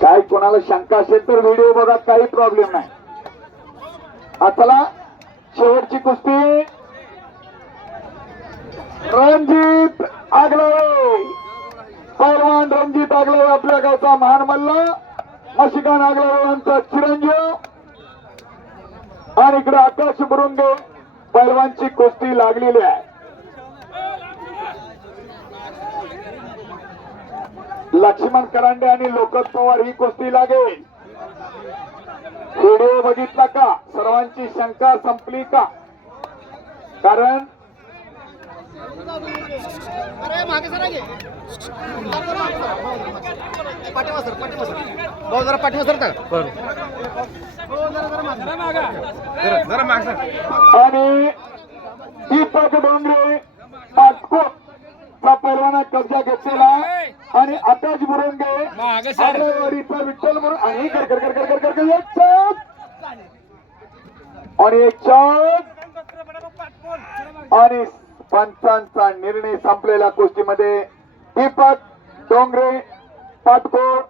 काय कोणाला शंका असेल तर व्हिडिओ बघा, काही प्रॉब्लेम नाही. चला शेवटची कुस्ती. रणजित आगलावे, पैलवान रणजित आगलावे आपल्या गावचा महान मल्ल, मशिकान आगलावे यांचा चिरंजीव, आणि इकडे आकाश बुरुंगे पैलवानची कुस्ती लागलेली आहे. लक्ष्मण करांडे आणि लोकत पवार ही कुस्ती लागेल. व्हिडिओ बघितला का? सर्वांची शंका संपली का? कारण आणि दीपक डोंगरे पैलवाना कब्जा घेतलेला, आणि आकाश बुरुंगे आगळेवाडीचा विठ्ठल म्हणून, आणि एक शॉट, आणि पंचांचा निर्णय संपलेल्या कुस्तीमध्ये दीपक डोंगरे पाटकोड